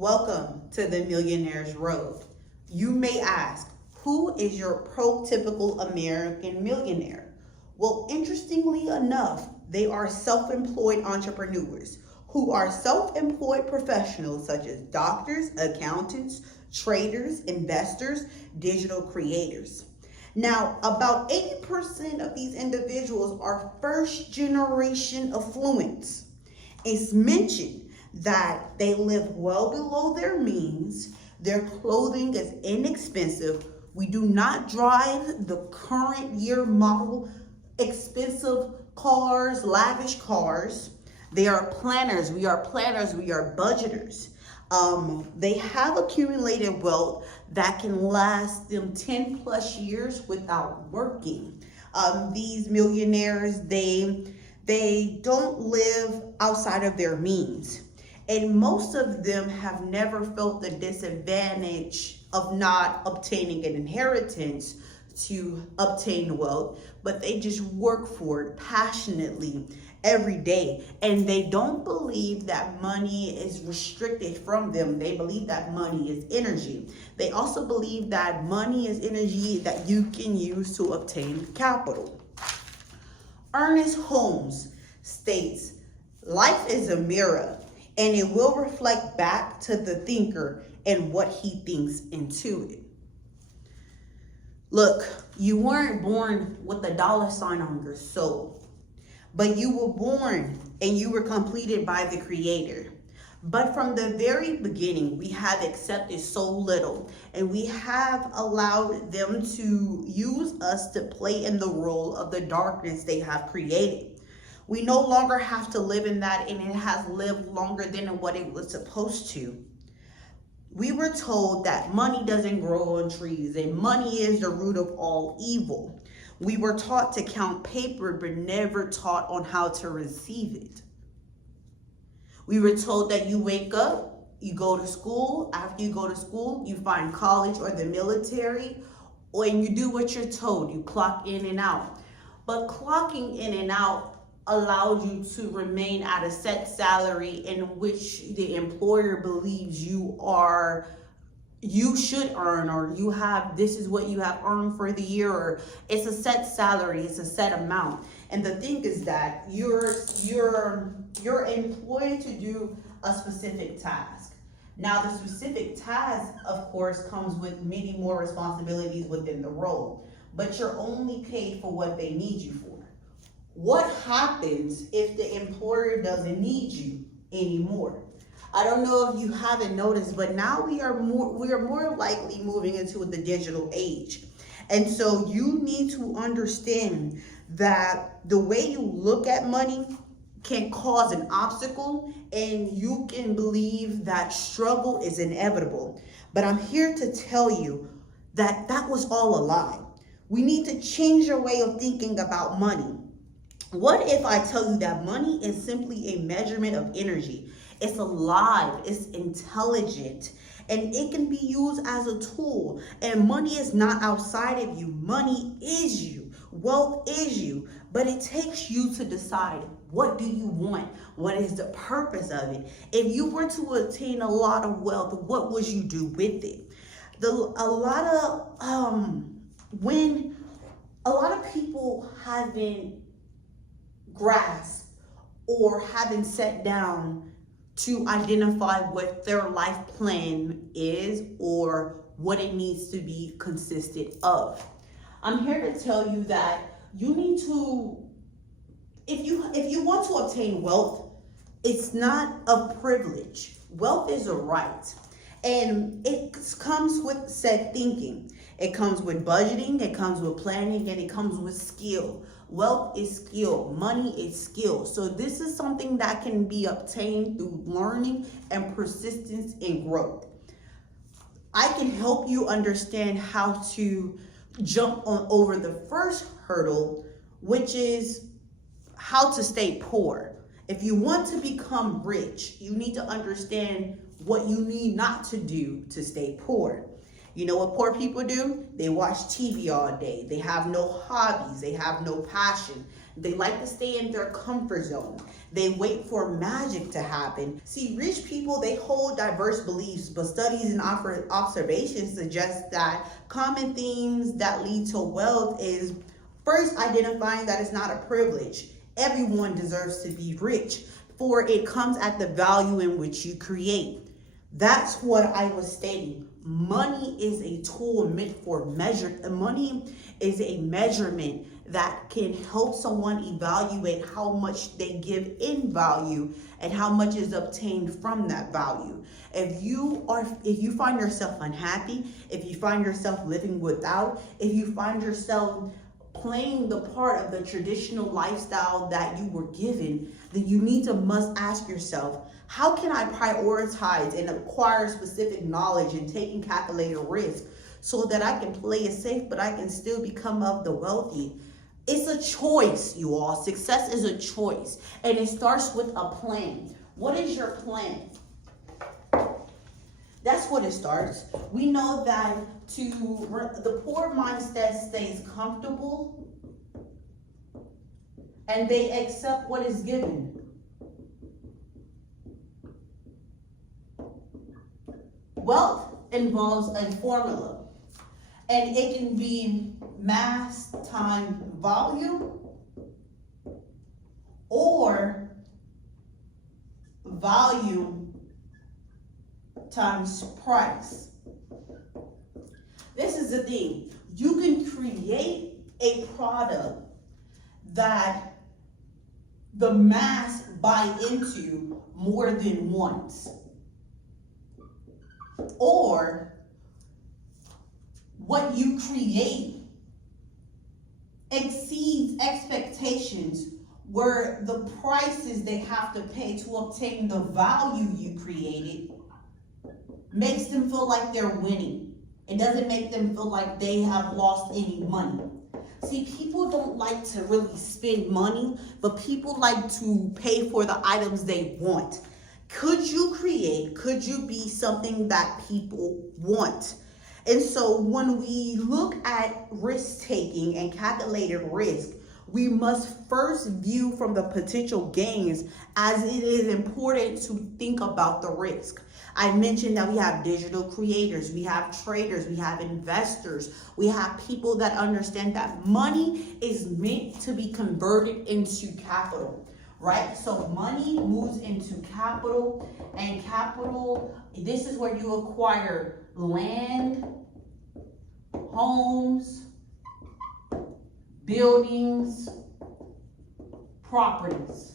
Welcome to the Millionaire's Road. You may ask, who is your prototypical American millionaire? Well, interestingly enough, they are self-employed entrepreneurs who are self-employed professionals such as doctors, accountants, traders, investors, digital creators. Now, about 80% of these individuals are first generation affluents. It's mentioned that they live well below their means, their clothing is inexpensive, we do not drive the current year model expensive cars, lavish cars. They are planners, we are budgeters. They have accumulated wealth that can last them 10 plus years without working. These millionaires, they don't live outside of their means. And most of them have never felt the disadvantage of not obtaining an inheritance to obtain wealth, but they just work for it passionately every day. And they don't believe that money is restricted from them. They believe that money is energy. They also believe that money is energy that you can use to obtain capital. Ernest Holmes states, life is a mirror, and it will reflect back to the thinker and what he thinks into it. Look, you weren't born with a dollar sign on your soul, but you were born and you were completed by the Creator. But from the very beginning, we have accepted so little, and we have allowed them to use us to play in the role of the darkness they have created. We no longer have to live in that, and it has lived longer than what it was supposed to. We were told that money doesn't grow on trees, and money is the root of all evil. We were taught to count paper, but never taught on how to receive it. We were told that you wake up, you go to school. After you go to school, you find college or the military, and you do what you're told. You clock in and out. But clocking in and out allowed you to remain at a set salary in which the employer believes you should earn, or this is what you have earned for the year, or it's a set salary, it's a set amount. And the thing is that you're employed to do a specific task. Now, the specific task, of course, comes with many more responsibilities within the role, but you're only paid for what they need you for. What happens if the employer doesn't need you anymore? I don't know if you haven't noticed, but now we are more likely moving into the digital age. And so you need to understand that the way you look at money can cause an obstacle, and you can believe that struggle is inevitable. But I'm here to tell you that that was all a lie. We need to change your way of thinking about money. What if I tell you that money is simply a measurement of energy? It's alive, it's intelligent, and it can be used as a tool. And money is not outside of you. Money is you. Wealth is you. But it takes you to decide, what do you want? What is the purpose of it? If you were to attain a lot of wealth, what would you do with it? When a lot of people haven't grasp or haven't sat down to identify what their life plan is or what it needs to be consisted of. I'm here to tell you that you need to, if you want to obtain wealth, it's not a privilege. Wealth is a right. And it comes with set thinking. It comes with budgeting, it comes with planning, and it comes with skill. Wealth is skill. Money is skill. So this is something that can be obtained through learning and persistence and growth. I can help you understand how to jump over the first hurdle, which is how to stay poor. If you want to become rich, you need to understand what you need not to do to stay poor. You know what poor people do? They watch TV all day. They have no hobbies. They have no passion. They like to stay in their comfort zone. They wait for magic to happen. See, rich people, they hold diverse beliefs, but studies and observations suggest that common themes that lead to wealth is first identifying that it's not a privilege. Everyone deserves to be rich, for it comes at the value in which you create. That's what I was stating. Money is a tool meant for measure. Money is a measurement that can help someone evaluate how much they give in value and how much is obtained from that value. If you find yourself unhappy, if you find yourself living without, if you find yourself playing the part of the traditional lifestyle that you were given, then you must ask yourself, how can I prioritize and acquire specific knowledge and taking calculated risk so that I can play it safe, but I can still become of the wealthy? It's a choice, you all. Success is a choice, and it starts with a plan. What is your plan? That's what it starts. We know that the poor mindset stays comfortable and they accept what is given. Wealth involves a formula, and it can be mass times volume or volume times price. This is the thing. You can create a product that the mass buy into more than once. Or what you create exceeds expectations, where the prices they have to pay to obtain the value you created makes them feel like they're winning. It doesn't make them feel like they have lost any money. See, people don't like to really spend money, but people like to pay for the items they want. Could you be something that people want? And so when we look at risk taking and calculated risk, we must first view from the potential gains, as it is important to think about the risk. I mentioned that we have digital creators, we have traders, we have investors, we have people that understand that money is meant to be converted into capital, right? So money moves into capital, and capital, this is where you acquire land, homes, buildings, properties.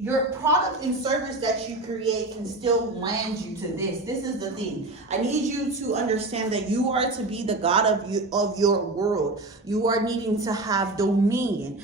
Your product and service that you create can still land you to this. This is the thing. I need you to understand that you are to be the God of your world. You are needing to have dominion.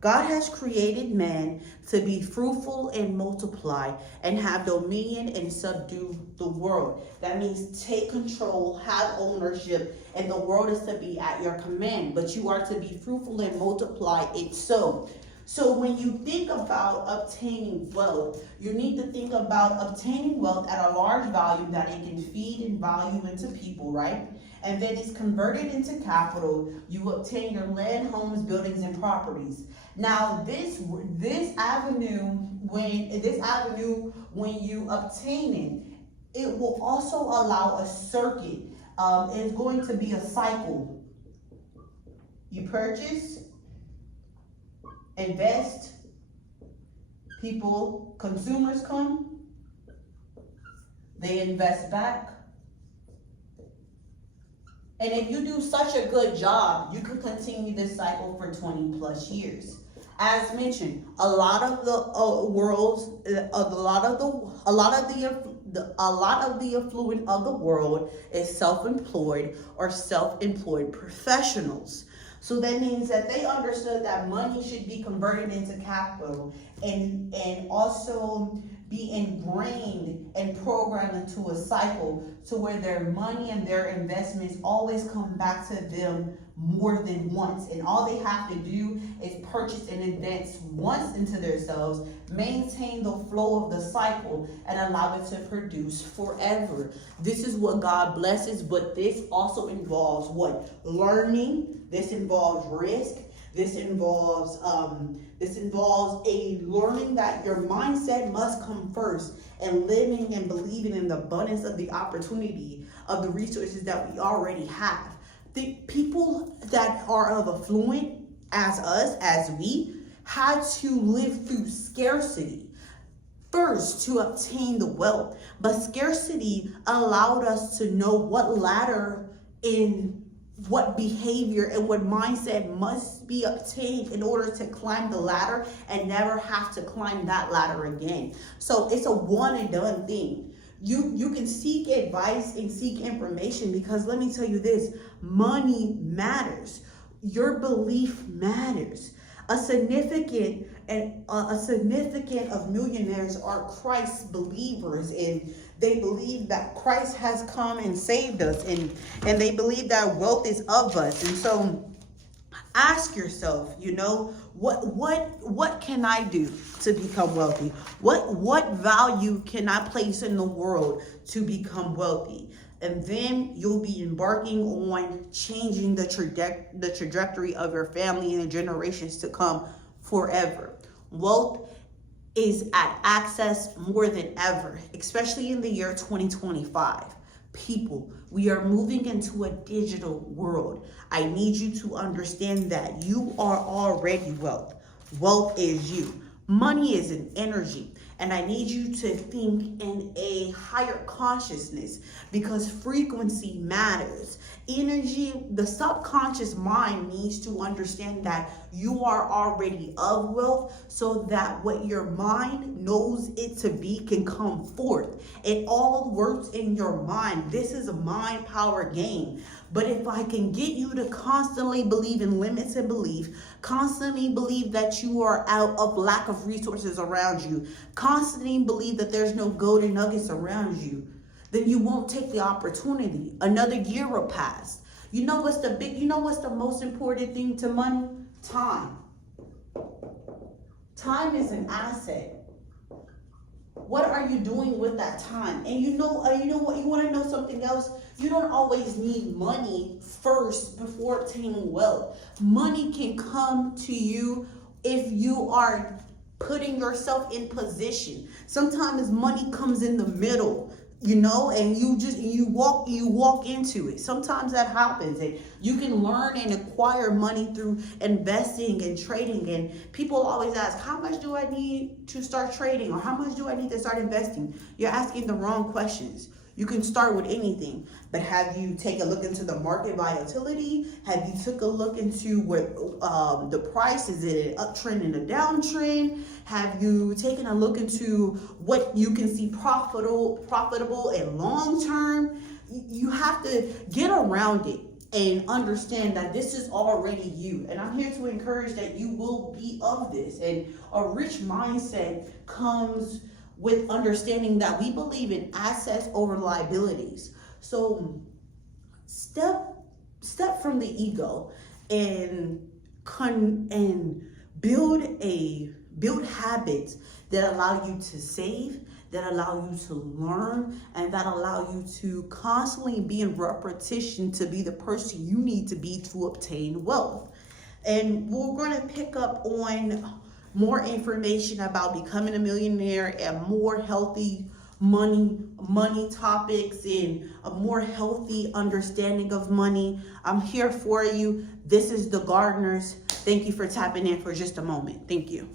God has created man to be fruitful and multiply and have dominion and subdue the world. That means take control, have ownership, and the world is to be at your command. But you are to be fruitful and multiply it so. So when you think about obtaining wealth, you need to think about obtaining wealth at a large value that it can feed and value into people, right? And then it's converted into capital. You obtain your land, homes, buildings, and properties. Now this avenue, when you obtain it will also allow a circuit. It's going to be a cycle. You purchase, invest, consumers come, they invest back. And if you do such a good job, you could continue this cycle for 20 plus years. As mentioned, a lot of the affluent of the world is self-employed or self-employed professionals. So that means that they understood that money should be converted into capital and also be ingrained and programmed into a cycle to where their money and their investments always come back to them more than once. And all they have to do is purchase and invest once into themselves maintain the flow of the cycle, and allow it to produce forever. This is what God blesses, but this also involves what? Learning. This involves risk. This involves a learning that your mindset must come first, and living and believing in the abundance of the opportunity of the resources that we already have. The people that are of affluent as us, as we, had to live through scarcity first to obtain the wealth. But scarcity allowed us to know what ladder in what behavior and what mindset must be obtained in order to climb the ladder and never have to climb that ladder again. So it's a one and done thing. You can seek advice and seek information, because let me tell you this, money matters. Your belief matters. A significant of millionaires are Christ believers, and they believe that Christ has come and saved us, and they believe that wealth is of us. And so ask yourself, what can I do to become wealthy? What value can I place in the world to become wealthy? And then you'll be embarking on changing the trajectory of your family and the generations to come forever. Wealth is at access more than ever, especially in the year 2025. People, we are moving into a digital world. I need you to understand that you are already wealth. Wealth is you. Money is an energy. And I need you to think in a higher consciousness, because frequency matters. Energy, the subconscious mind needs to understand that you are already of wealth, so that what your mind knows it to be can come forth. It all works in your mind. This is a mind power game. But if I can get you to constantly believe in limited belief, constantly believe that you are out of lack of resources around you, constantly believe that there's no golden nuggets around you, then you won't take the opportunity. Another year will pass. You know what's the most important thing to money? Time. Time is an asset. What are you doing with that time? And you know what? You want to know something else? You don't always need money first before obtaining wealth. Money can come to you if you are putting yourself in position. Sometimes money comes in the middle, and you walk into it. Sometimes that happens, and you can learn and acquire money through investing and trading. And people always ask, how much do I need to start trading, or how much do I need to start investing? You're asking the wrong questions. You can start with anything, but have you take a look into the market volatility? Have you took a look into what the price, is it an uptrend and a downtrend? Have you taken a look into what you can see profitable and long term? You have to get around it and understand that this is already you. And I'm here to encourage that you will be of this. And a rich mindset comes with understanding that we believe in assets over liabilities. So step from the ego and build habits that allow you to save, that allow you to learn, and that allow you to constantly be in repetition to be the person you need to be to obtain wealth. And we're going to pick up on more information about becoming a millionaire and more healthy money topics and a more healthy understanding of money. I'm here for you. This is The Gardeners. Thank you for tapping in for just a moment. Thank you.